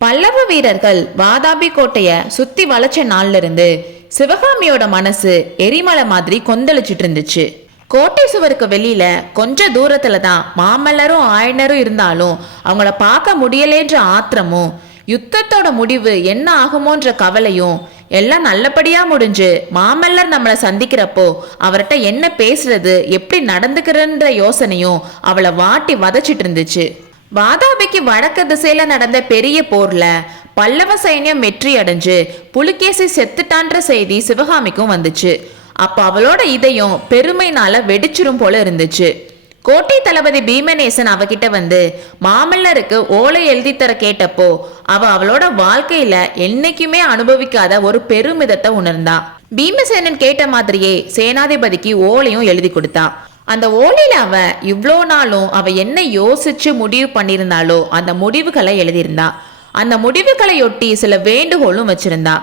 பல்லவ வீரர்கள் வாதாபி கோட்டைய சுத்தி வளைச்ச நாள்ல இருந்து சிவகாமியோட மனசு எரிமலை மாதிரி கொந்தளிச்சிட்டு இருந்துச்சு கோட்டை சுவருக்கு வெளியில கொஞ்ச தூரத்துல தான் மாமல்லரும் ஆயனரும் இருந்தாலும் அவங்கள பார்க்க முடியலேன்ற ஆத்திரமும் யுத்தத்தோட முடிவு என்ன ஆகுமோன்ற கவலையும் எல்லாம் நல்லபடியா முடிஞ்சு மாமல்லர் நம்மளை சந்திக்கிறப்போ அவர்கிட்ட என்ன பேசுறது எப்படி நடந்துக்கிறன்ற யோசனையும் அவளை வாட்டி வதச்சிட்டு இருந்துச்சு வாதாபிக்கு வடக்கு திசையில நடந்த பெரிய போர்ல பல்லவ சைன்யம் வெற்றி அடைஞ்சு புலிகேசி செத்துட்டான்ற செய்தி சிவகாமிக்கும் வந்துச்சு. அப்ப அவளோட இதயம் பெருமைனால வெடிச்சிரும் போல இருந்துச்சு. கோட்டை தளபதி பீமநேசன் அவகிட்ட வந்து மாமல்லருக்கு ஓலை எழுதி தர கேட்டப்போ அவ அவளோட வாழ்க்கையில என்னைக்குமே அனுபவிக்காத ஒரு பெருமிதத்தை உணர்ந்தா. பீமசேனன் கேட்ட மாதிரியே சேனாதிபதிக்கு ஓலையும் எழுதி கொடுத்தா. அந்த ஓலையில் அவன் இவ்வளோ நாளும் அவள் என்ன யோசிச்சு முடிவு பண்ணியிருந்தாலோ அந்த முடிவுகளை எழுதியிருந்தான் அந்த முடிவுகளையொட்டி சில வேண்டுகோளும் வச்சிருந்தா.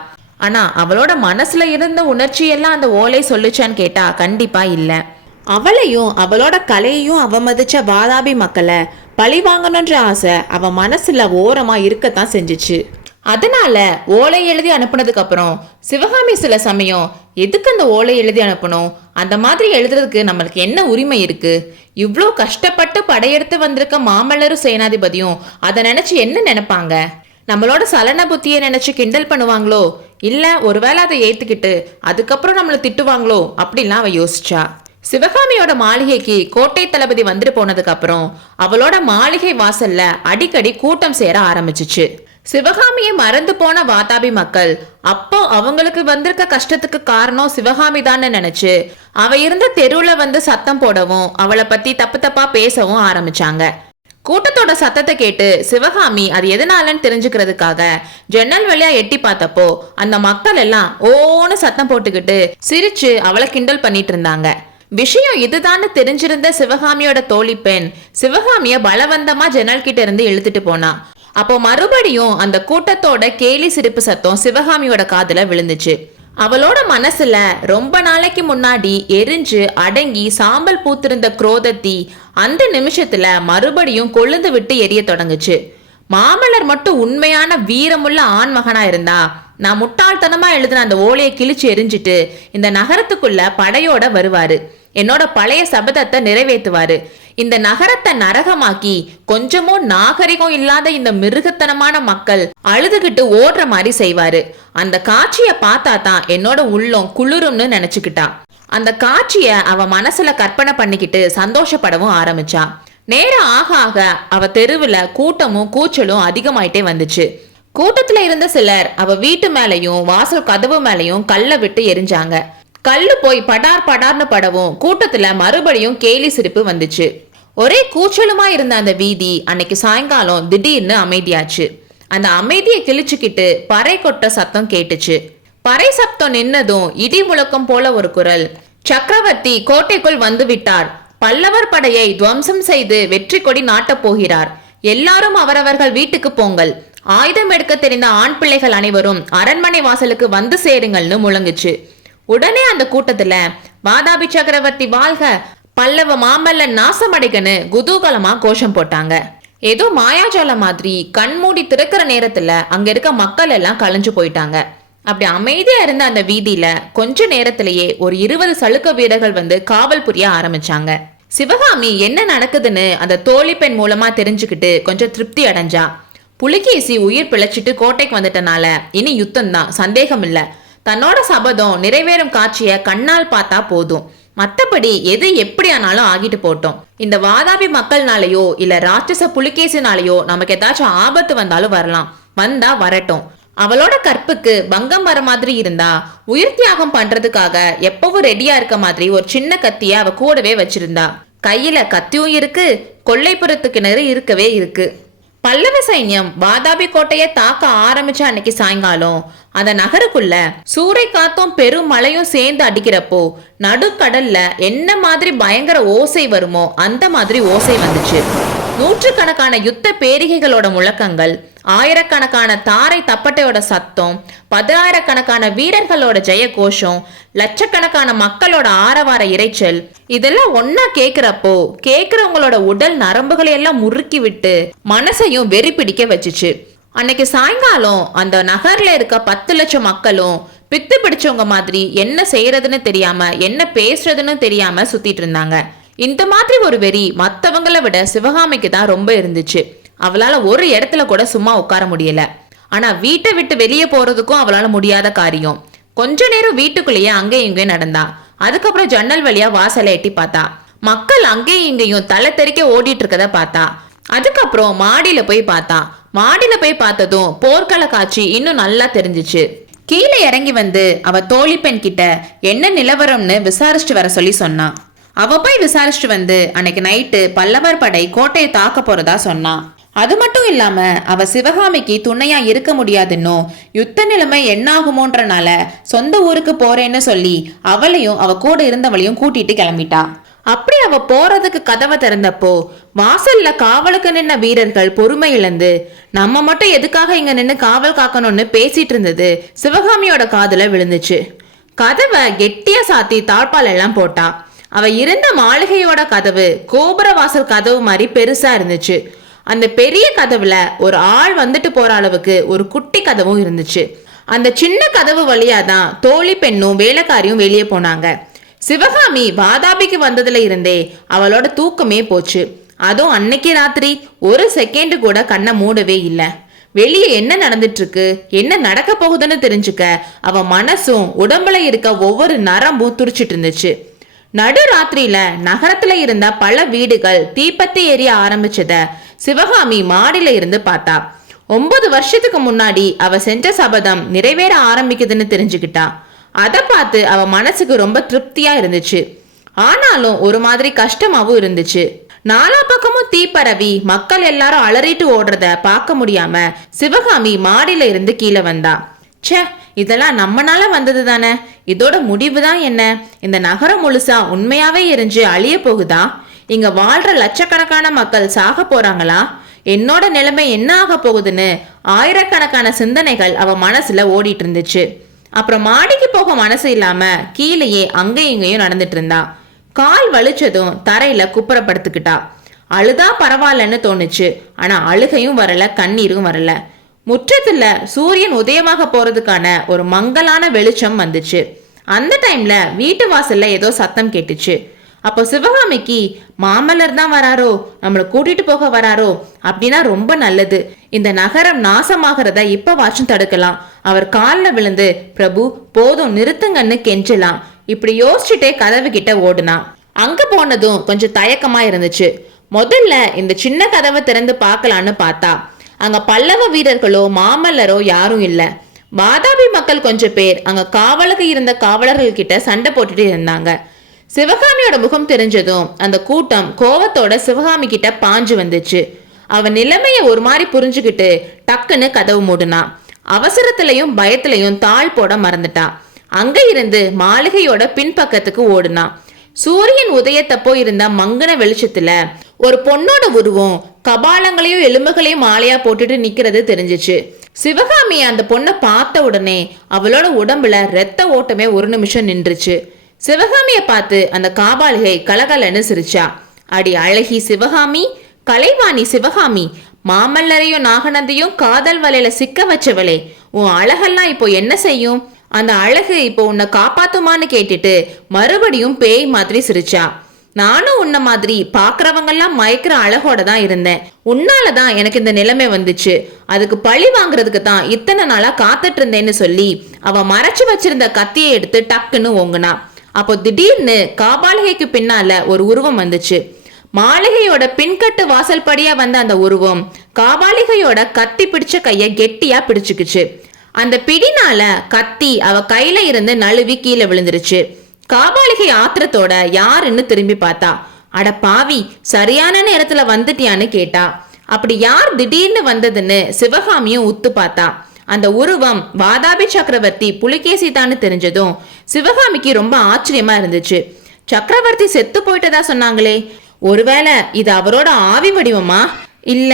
ஆனால் அவளோட மனசில் இருந்த உணர்ச்சியெல்லாம் அந்த ஓலை சொல்லுச்சான்னு கேட்டா கண்டிப்பாக இல்லை. அவளையும் அவளோட கலையையும் அவமதிச்ச வாதாபி மக்களை பழி வாங்கணுன்ற ஆசை அவன் மனசில் ஓரமாக இருக்கத்தான் செஞ்சுச்சு. அதனால ஓலை எழுதி அனுப்புனதுக்கு அப்புறம் சிவகாமி சில சமயம் எதுக்கு அந்த ஓலை எழுதி அனுப்பணும்? அந்த மாதிரி எழுதுறதுக்கு நம்மளுக்கு என்ன உரிமை இருக்கு? இவ்வளோ கஷ்டப்பட்டு படையெடுத்து வந்திருக்க மாமல்லரும் சேனாதிபதியும் அதை நினைச்சு என்ன நினைப்பாங்க? நம்மளோட சலன புத்தியை நினைச்சு கிண்டல் பண்ணுவாங்களோ? இல்ல ஒருவேளை அதை ஏத்துக்கிட்டு அதுக்கப்புறம் நம்மளை திட்டுவாங்களோ? அப்படின்லாம் அவ யோசிச்சா. சிவகாமியோட மாளிகைக்கு கோட்டை தளபதி வந்துட்டு போனதுக்கு அப்புறம் அவளோட மாளிகை வாசல்ல அடிக்கடி கூட்டம் சேர ஆரம்பிச்சுச்சு. சிவகாமியை மறந்து போன வாதாபி மக்கள் அப்போ அவங்களுக்கு வந்திருக்க கஷ்டத்துக்கு காரணம் சிவகாமி தான் நினைச்சு அவ இருந்த தெருவுல வந்து சத்தம் போடவும் அவளை பத்தி தப்பு தப்பா பேசவும் ஆரம்பிச்சாங்க. கூட்டத்தோட சத்தத்தை கேட்டு சிவகாமி அது எதனாலன்னு தெரிஞ்சுக்கிறதுக்காக ஜன்னல் வழியா எட்டி பார்த்தப்போ அந்த மக்கள் எல்லாம் ஓன்னு சத்தம் போட்டுக்கிட்டு சிரிச்சு அவளை கிண்டல் பண்ணிட்டு இருந்தாங்க. விஷயம் இதுதான்னு தெரிஞ்சிருந்த சிவகாமியோட தோழி பெண் சிவகாமிய பலவந்தமா ஜன்னல் கிட்ட இருந்து இழுத்துட்டு போனா. அப்போ மறுபடியும் அந்த கூட்டத்தோட கேலி சிரிப்பு சத்தம் சிவகாமியோட காதுல விழுந்துச்சு. அவளோட மனசுல ரொம்ப நாளைக்கு முன்னாடி எரிஞ்சு அடங்கி சாம்பல் பூத்திருந்த குரோதத்தி அந்த நிமிஷத்துல மறுபடியும் கொழுந்து விட்டு எரிய தொடங்குச்சு. மாமல்லர் மட்டும் உண்மையான வீரமுள்ள ஆண் மகனா இருந்தா நான் முட்டாள்தனமா எழுதின அந்த ஓலையை கிழிச்சு எரிஞ்சிட்டு இந்த நகரத்துக்குள்ள படையோட வருவாரு. என்னோட பழைய சபதத்தை நிறைவேற்றுவாரு. இந்த நகரத்தை நரகமாக்கி கொஞ்சமும் நாகரிகம் இல்லாத இந்த மிருகத்தனமான மக்கள் அழுதுகிட்டு ஓடுற மாதிரி செய்வாரு. அந்த காட்சியை பார்த்தா தான் என்னோட உள்ளம் குளிரும்னு நினைச்சுக்கிட்டா. அந்த காட்சிய அவ மனசுல கற்பனை பண்ணிக்கிட்டு சந்தோஷப்படவும் ஆரம்பிச்சா. நேரம் ஆக ஆக அவ தெருவுல கூட்டமும் கூச்சலும் அதிகமாயிட்டே வந்துச்சு. கூட்டத்துல இருந்த சிலர் அவ வீட்டு மேலையும் வாசல் கதவு மேலையும் கல்ல விட்டு எரிஞ்சாங்க. கல்லு போய் படார் படார்னு படவும். கூட்டத்துல மறுபடியும் கேலி சிரிப்பு வந்துச்சு. ஒரே கூச்சலுமா இருந்த அந்த வீதி அன்னைக்கு சாயங்காலம் திடீர்னு அமைதியாச்சு. அந்த அமைதியை கிழிச்சுக்கிட்டு பறை கொட்ட சத்தம் கேட்டுச்சு. பறை சப்தம் நின்னதும் இடி முழக்கம் போல ஒரு குரல். சக்கரவர்த்தி கோட்டைக்குள் வந்து விட்டார். பல்லவர் படையை துவம்சம் செய்து வெற்றி கொடி நாட்டப் போகிறார். எல்லாரும் அவரவர்கள் வீட்டுக்கு போங்கள். ஆயுதம் எடுக்க தெரிந்த ஆண் பிள்ளைகள் அனைவரும் அரண்மனை வாசலுக்கு வந்து சேருங்கள்னு முழங்குச்சு. உடனே அந்த கூட்டத்துல வாதாபி சக்கரவர்த்தி வாழ்க பல்லவ மாமல்லன் நாசமடைகன்னு குதூகலமா கோஷம் போட்டாங்க. ஏதோ மாயாஜால மாதிரி கண்மூடி திறக்கிற நேரத்துல அங்க இருக்க மக்கள் எல்லாம் கலைஞ்சு போயிட்டாங்க. அப்படி அமைதியா இருந்த அந்த வீதியில கொஞ்ச நேரத்திலேயே ஒரு இருபது சலுக்க வீரர்கள் வந்து காவல் புரிய ஆரம்பிச்சாங்க. சிவகாமி என்ன நடக்குதுன்னு அந்த தோழி பெண் மூலமா தெரிஞ்சுக்கிட்டு கொஞ்சம் திருப்தி அடைஞ்சா. புலிகேசி உயிர் பிழைச்சிட்டு கோட்டைக்கு வந்துட்டனால இனி யுத்தம் தான் சந்தேகம் இல்லை தன்னோட சபதம் நிறைவேறும் காட்சியை கண்ணால் பார்த்தா போதும். மற்றபடி எது எப்படி ஆனாலும் ஆகிட்டு போட்டோம். இந்த வாதாபி மக்கள்னாலேயோ இல்ல ராட்சச புலிகேசினாலேயோ நமக்கு ஏதாச்சும் ஆபத்து வந்தாலும் வரலாம். வந்தா வரட்டும். அவளோட கற்புக்கு பங்கம் வர மாதிரி இருந்தா உயிர் தியாகம் பண்றதுக்காக எப்பவும் ரெடியா இருக்க மாதிரி ஒரு சின்ன கத்திய அவ கூடவே வச்சிருந்தா. கையில கத்தியும் இருக்கு கொல்லைப்புறத்து கிணறு இருக்கவே இருக்கு. பல்லவ சைன்யம் வாதாபி கோட்டையை தாக்க ஆரம்பிச்ச அன்னைக்கு சாயங்காலம். அந்த நகருக்குள்ள சூறை காத்தும் பெரும் மழையும் சேர்ந்து அடிக்கிறப்போ நடுக்கடல்ல என்ன மாதிரி பயங்கர ஓசை வருமோ அந்த மாதிரி ஓசை வந்துச்சு. நூற்றுக்கணக்கான யுத்த பேரிகைகளோட முழக்கங்கள் ஆயிரக்கணக்கான தாரை தப்பட்டையோட சத்தம் பதினாயிரக்கணக்கான வீரர்களோட ஜெய கோஷம் லட்சக்கணக்கான மக்களோட ஆரவார இரைச்சல் இதெல்லாம் ஒன்னா கேக்குறப்போ கேக்குறவங்களோட உடல் நரம்புகளை எல்லாம் முறுக்கி விட்டு மனசையும் வெறி பிடிக்க வச்சுச்சு. அன்னைக்கு சாயங்காலம் அந்த நகர்ல இருக்க பத்து லட்சம் மக்களும் பித்து பிடிச்சவங்க மாதிரி என்ன செய்யறதுன்னு தெரியாம என்ன பேசுறதுன்னு தெரியாம சுத்திட்டு இருந்தாங்க. இந்த மாதிரி ஒரு வெறி மற்றவங்களை விட சிவகாமிக்கு தான் ரொம்ப இருந்துச்சு. அவளால ஒரு இடத்துல கூட சும்மா உட்கார முடியல. ஆனா வீட்டை விட்டு வெளியே போறதுக்கும் அவளால முடியாத காரியம். கொஞ்ச நேரம் வீட்டுக்குள்ளேயே அங்கேயும் இங்கேயும் நடந்தா. அதுக்கப்புறம் ஜன்னல் வழியா வாசலை எட்டி பார்த்தா. மக்கள் அங்கேயும் இங்கேயும் தலை தெறிக்க ஓடிட்டு இருக்கத பார்த்தா. அதுக்கப்புறம் மாடியில போய் பார்த்தா. மாடியில போய் பார்த்ததும் போர்க்கள காட்சி இன்னும் நல்லா தெரிஞ்சுச்சு. கீழே இறங்கி வந்து அவ தோழி பெண் கிட்ட என்ன நிலவரம்னு விசாரிச்சுட்டு வர சொல்லி சொன்னான் அவ போய் விசாரிச்சுட்டு வந்து அன்னைக்கு நைட்டு பல்லவர் படை கோட்டையை தாக்க போறதா சொன்னான் அது மட்டும் இல்லாம அவ சிவகாமிக்கு துணையா இருக்க முடியாதுன்னோ யுத்த நிலைமை என்னாகுமோன்றனால சொந்த ஊருக்கு போறேன்னு சொல்லி அவளையும் அவ கூட இருந்தவளையும் கூட்டிட்டு கிளம்பிட்டா. அப்படி அவ போறதுக்கு கதவை திறந்தப்போ வாசல்ல காவலுக்கு நின்ன வீரர்கள் பொறுமை இழந்து நம்ம மட்டும் எதுக்காக இங்க நின்று காவல் காக்கணும்னு பேசிட்டு இருந்தது சிவகாமியோட காதுல விழுந்துச்சு. கதவை கெட்டியா சாத்தி தாழ்பால் எல்லாம் போட்டா. அவ இருந்த மாளிகையோட கதவு கோபுர வாசல் கதவு மாதிரி பெருசா இருந்துச்சு. அந்த பெரிய கதவுல ஒரு ஆள் வந்துட்டு போற அளவுக்கு ஒரு குட்டி கதவும் இருந்துச்சு. அந்த சின்ன கதவு வழியா தான் தோழி பெண்ணும் வேலைக்காரியும் வெளியே போனாங்க. சிவகாமி வாதாபிக்கு வந்ததுல இருந்தே அவளோட தூக்கமே போச்சு. அதுவும் அன்னைக்கு ராத்திரி ஒரு செகண்ட் கூட கண்ணை மூடவே இல்லை. வெளியே என்ன நடந்துட்டு இருக்கு என்ன நடக்க போகுதுன்னு தெரிஞ்சுக்க அவ மனசும் உடம்புல இருக்க ஒவ்வொரு நரம்பும் துடிச்சிட்டு இருந்துச்சு. நடுராத்திரியில நகரத்துல இருந்த பல வீடுகள் தீப்பத்தி எரிய ஆரம்பிச்சத சிவகாமி மாடியில இருந்து பார்த்தா. ஒன்பது வருஷத்துக்கு முன்னாடி அவ செஞ்ச சபதம் நிறைவேற ஆரம்பிக்குதுன்னு தெரிஞ்சுக்கிட்டா. அதை பார்த்து அவ மனசுக்கு ரொம்ப திருப்தியா இருந்துச்சு. ஆனாலும் ஒரு மாதிரி கஷ்டமாவும் இருந்துச்சு. நாலா பக்கமும் தீ பரவி மக்கள் எல்லாரும் அலறிட்டு ஓடுறத பார்க்க முடியாம சிவகாமி மாடியில இருந்து கீழே வந்தா. ச்சே இதெல்லாம் நம்மனால வந்தது தானே? இதோட முடிவு தான் என்ன? இந்த நகரம் முழுசா உண்மையாவே எரிஞ்சு அழிய போகுதா? இங்க வாழ்ற லட்சக்கணக்கான மக்கள் சாக போறாங்களா? என்னோட நிலைமை என்ன ஆக போகுதுன்னு ஆயிரக்கணக்கான சிந்தனைகள் அவ மனசுல ஓடிட்டு இருந்துச்சு. அப்புறம் மாடிக்கு போக மனசு இல்லாம கீழேயே அங்கேயும் இங்கேயும் நடந்துட்டு இருந்தா. கால் வலிச்சதும் தரையில குப்புறப்படுத்துக்கிட்டா. அழுதா பரவாயில்லன்னு தோணுச்சு. ஆனா அழுகையும் வரல கண்ணீரும் வரல. முற்றத்துல சூரியன் உதயமாக போறதுக்கான ஒரு மங்கலான வெளிச்சம் வந்துச்சு. அந்த டைம்ல வீட்டு வாசல்ல ஏதோ சத்தம் கேட்டுச்சு. அப்போ சிவகாமிக்கு மாமல்லர் தான் வராரோ? நம்மளை கூட்டிட்டு போக வராரோ? அப்படின்னா ரொம்ப நல்லது. இந்த நகரம் நாசமாகிறத இப்ப வாச்சும் தடுக்கலாம். அவர் காலில் விழுந்து பிரபு போதும் நிறுத்துங்கன்னு கெஞ்சலாம். இப்படி யோசிச்சுட்டே கதவு கிட்ட ஓடுனான். அங்க போனதும் கொஞ்சம் தயக்கமா இருந்துச்சு. முதல்ல இந்த சின்ன கதவை திறந்து பார்க்கலான்னு பார்த்தா அங்க பல்லவ வீரர்களோ மாமல்லரோ யாரும் இல்ல. வாதாபி மக்கள் கொஞ்சம் பேர் அங்க காவலுக்கு இருந்த காவலர்கள் கிட்ட சண்டை போட்டுட்டு இருந்தாங்க. சிவகாமியோட முகம் தெரிஞ்சதும் அந்த கூட்டம் கோவத்தோட சிவகாமி கிட்ட பாஞ்சு வந்துச்சு. அவன் நிலைமைய ஒரு மாதிரி புரிஞ்சுக்கிட்டு டக்குன்னு கதவு மூடுனா. அவசரத்திலையும் பயத்திலையும் தாழ் போட மறந்துட்டா. அங்க இருந்து மாளிகையோட பின்பக்கத்துக்கு ஓடுனா. சூரியன் உதயத்தப்போ இருந்த மங்கன வெளிச்சத்துல ஒரு பொண்ணோட உருவம் கபாலங்களையும் எலும்புகளையும் மாலையா போட்டுட்டு நிக்கிறது தெரிஞ்சிச்சு. சிவகாமி அந்த பொண்ணை பார்த்த உடனே அவளோட உடம்புல ரத்த ஓட்டமே ஒரு நிமிஷம் நின்றுச்சு. சிவகாமிய பார்த்து அந்த காபாலிகை கலகலன்னு சிரிச்சா. அடி அழகி சிவகாமி கலைவாணி சிவகாமி மாமல்லரையும் நாகநந்தையும் காதல் வலையில சிக்க வச்சவளே உன் அழகெல்லாம் இப்போ என்ன செய்யும்? அந்த அழகு இப்போ உன்னை காப்பாத்துமான்னு கேட்டுட்டு மறுபடியும் பேய் மாதிரி சிரிச்சா. நானும் உன்ன மாதிரி பாக்குறவங்கெல்லாம் மயக்கிற அழகோட தான் இருந்தேன். உன்னாலதான் எனக்கு இந்த நிலைமை வந்துச்சு. அதுக்கு பழி வாங்குறதுக்கு தான் இத்தனை நாளா காத்துட்டு இருந்தேன்னு சொல்லி அவ மறைச்சு வச்சிருந்த கத்தியை எடுத்து டக்குன்னு ஓங்குனா. அப்போ திடீர்னு காபாலிகைக்கு பின்னால ஒரு உருவம் வந்துச்சு. மாளிகையோட பின்கட்டு வாசல் படியா வந்த அந்த உருவம் காபாலிகையோட கத்தி பிடிச்ச கைய கெட்டியா பிடிச்சுக்குச்சு. அந்த பிடினால கத்தி அவ கையில இருந்து நழுவி கீழே விழுந்துருச்சு. காபாலிகை ஆத்திரத்தோட யாருன்னு திரும்பி பார்த்தா அட பாவி சரியான நேரத்துல வந்துட்டியான்னு கேட்டா. அப்படி யார் திடீர்னு வந்ததுன்னு சிவகாமியும் உத்து பார்த்தா. அந்த உருவம் வாதாபி சக்கரவர்த்தி புலிகேசி தான்னு தெரிஞ்சதும் சிவகாமிக்கு ரொம்ப ஆச்சரியமா இருந்துச்சு. சக்கரவர்த்தி செத்து போயிட்டதா சொன்னாங்களே ஒருவேளை இது அவரோட ஆவி வடிவமா? இல்ல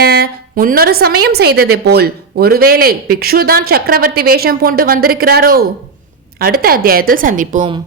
முன்னொரு சமயம் செய்ததை போல் ஒருவேளை பிக்ஷு தான் சக்கரவர்த்தி வேஷம் பூண்டு வந்திருக்கிறாரோ? அடுத்த அத்தியாயத்தில் சந்திப்போம்.